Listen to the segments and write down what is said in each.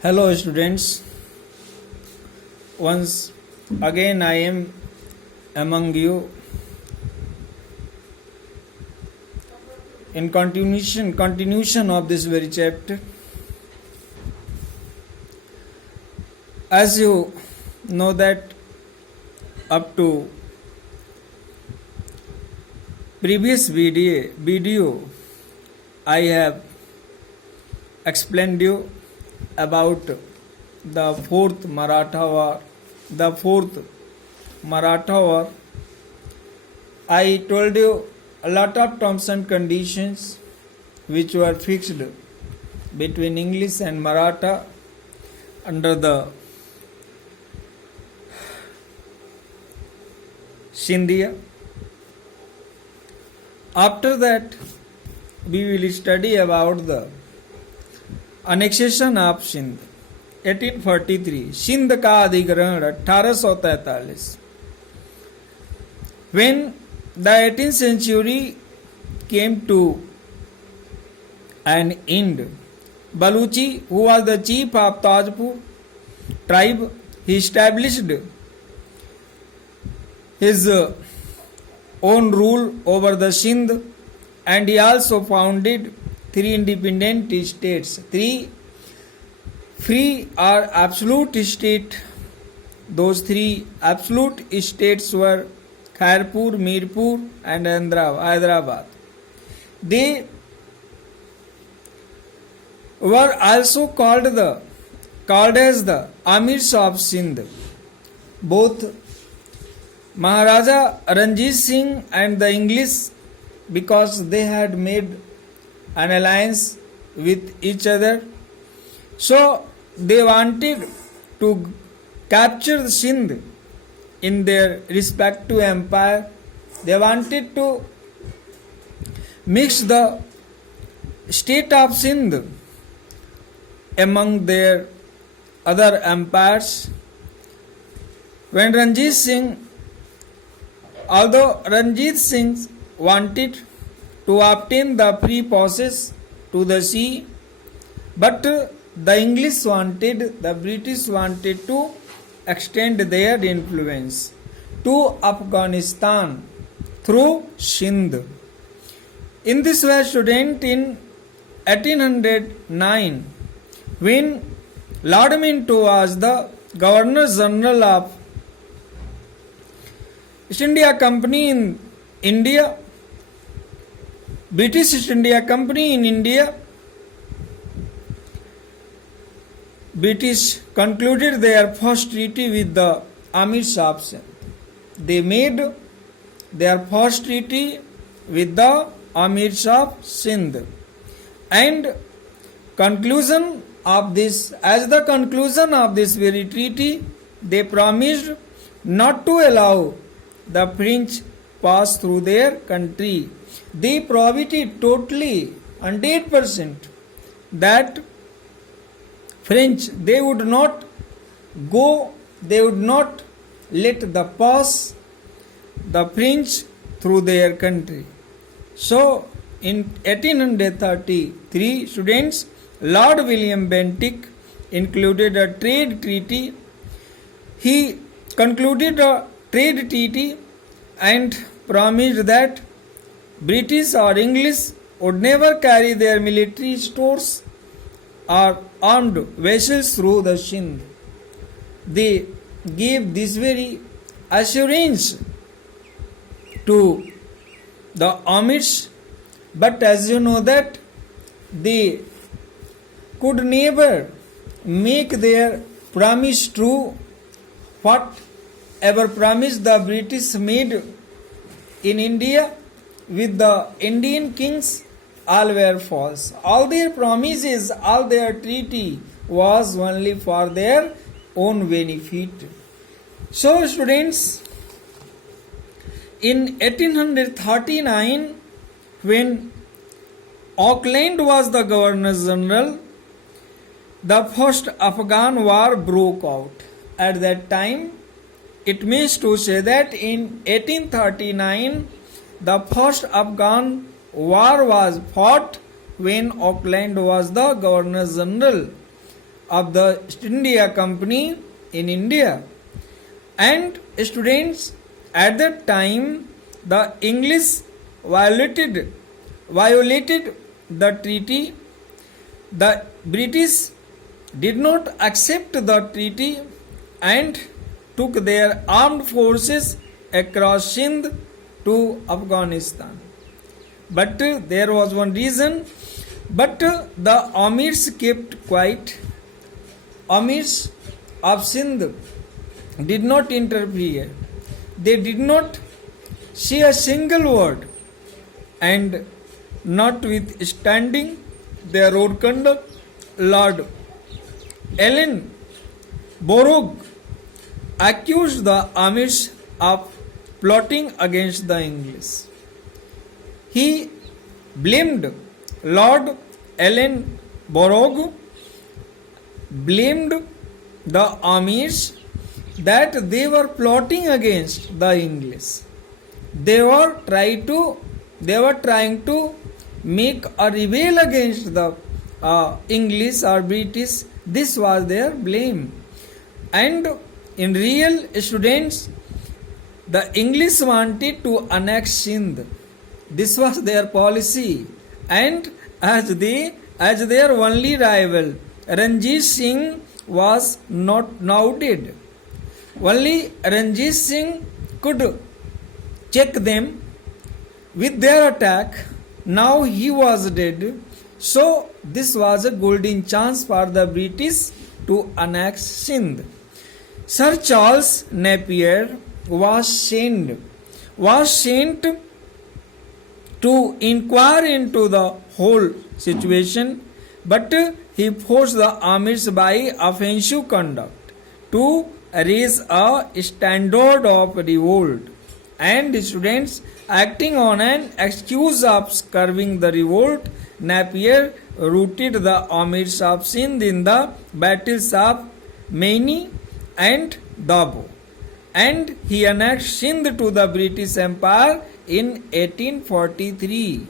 Hello, students. Once again, I am among you in continuation of this very chapter. As you know that up to previous video I have explained you about the fourth Maratha war. The fourth Maratha war. I told you a lot of terms and conditions which were fixed between English and Maratha under the Scindia. After that, we will study about the annexation of Sindh 1843 Sindh का अधिग्रहण 1843. When the 18th century came to an end, Baluchi, who was the chief of Tajpur tribe, he established his own rule over the Sindh, and he also founded three independent states, three free or absolute states. Those three absolute states were Khairpur, Mirpur, and Hyderabad. They were also called as the Amirs of Sindh. Both Maharaja Ranjit Singh and the English, because they had made an alliance with each other, so they wanted to capture the Sindh in their respective empire. They wanted to mix the state of Sindh among their other empires. When although Ranjit Singh wanted to obtain the free passage to the sea, but the British wanted to extend their influence to Afghanistan through Sindh. In this way, student, in 1809, when Lord Minto was the Governor General of East India Company in India, British East India Company in India, British concluded their first treaty with the Amirs of Sindh. They made their first treaty with the Amirs of Sindh, and conclusion of this very treaty, they promised not to allow the French pass through their country. They prohibited totally 100% that French, they would not let the French through their country. So in 1833, students, Lord William Bentinck included a trade treaty. He concluded a trade treaty and promised that British or English would never carry their military stores or armed vessels through the Sindh. They gave this very assurance to the Amirs, but as you know that they could never make their promise true. Whatever promise the British made in India with the Indian kings, all were false. All their promises, all their treaty was only for their own benefit. So students, in 1839, when Auckland was the Governor General, the first Afghan war broke out. At that time, it means to say that in 1839, the first Afghan war was fought when Auckland was the Governor General. of the East India Company in India. And students, at that time the English violated the treaty. The British did not accept the treaty and took their armed forces across Sindh to Afghanistan. But there was one reason. But the Amirs kept quiet. Amirs of Sindh did not interfere. They did not say a single word, and notwithstanding their own conduct, Lord Ellen Borog accused the Amirs of plotting against the English. He blamed Lord Ellen Borog blamed the Amirs that they were plotting against the English. They were trying to make a rebel against the English or British. This was their blame. And in real, students, the English wanted to annex Sindh. This was their policy. And as their only rival, Ranjit Singh was not now dead. Only Ranjit Singh could check them with their attack. Now he was dead. So this was a golden chance for the British to annex Sindh. Sir Charles Napier was sent to inquire into the whole situation, but he forced the Amirs by offensive conduct to raise a standard of revolt, and students, acting on an excuse of curbing the revolt, Napier routed the Amirs of Sindh in the battles of Maini and Dabo, and he annexed Sindh to the British Empire in 1843,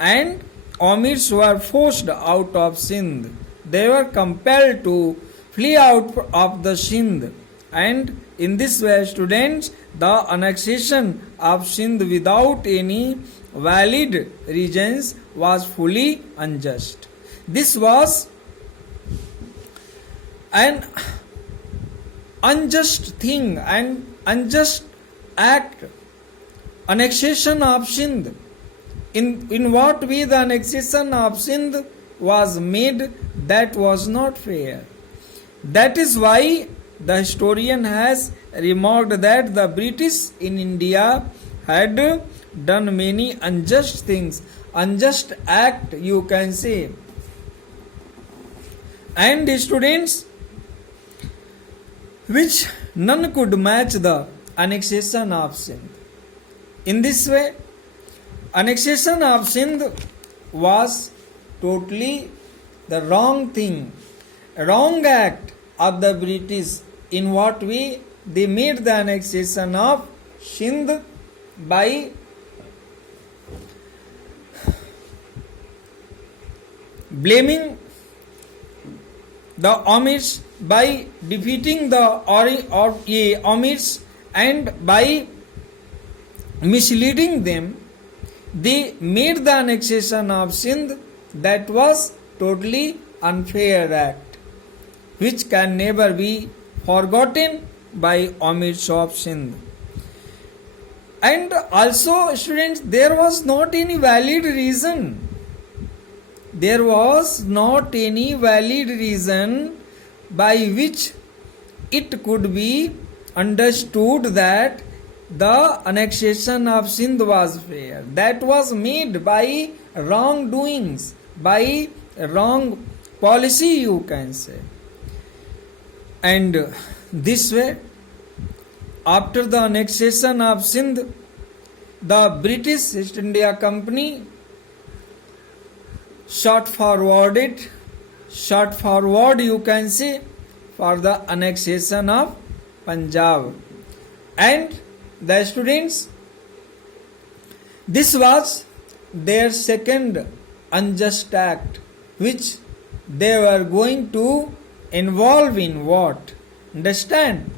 and Amirs were forced out of Sindh. They were compelled to flee out of the Sindh, and in this way, students, the annexation of Sindh without any valid reasons was fully unjust. This was an unjust thing and unjust act. Annexation of Sindh. In what way the annexation of Sindh was made, that was not fair. That is why the historian has remarked that the British in India had done many unjust things, unjust act, you can say. And students, which none could match the annexation of Sindh. In this way, annexation of Sindh was totally the wrong thing, wrong act of the British. In what way? They made the annexation of Sindh by blaming the Amirs, by defeating the Amirs, and by misleading them. They made the annexation of Sindh that was totally unfair act, which can never be forgotten by Amirs of Sindh. And also, students, there was not any valid reason. There was not any valid reason by which it could be understood that the annexation of Sindh was fair. That was made by wrongdoings, by wrong policy, you can say. And this way, after the annexation of Sindh, the British East India Company shot forward, you can say, for the annexation of Punjab. And the students, this was their second unjust act which they were going to Involve in what? Understand?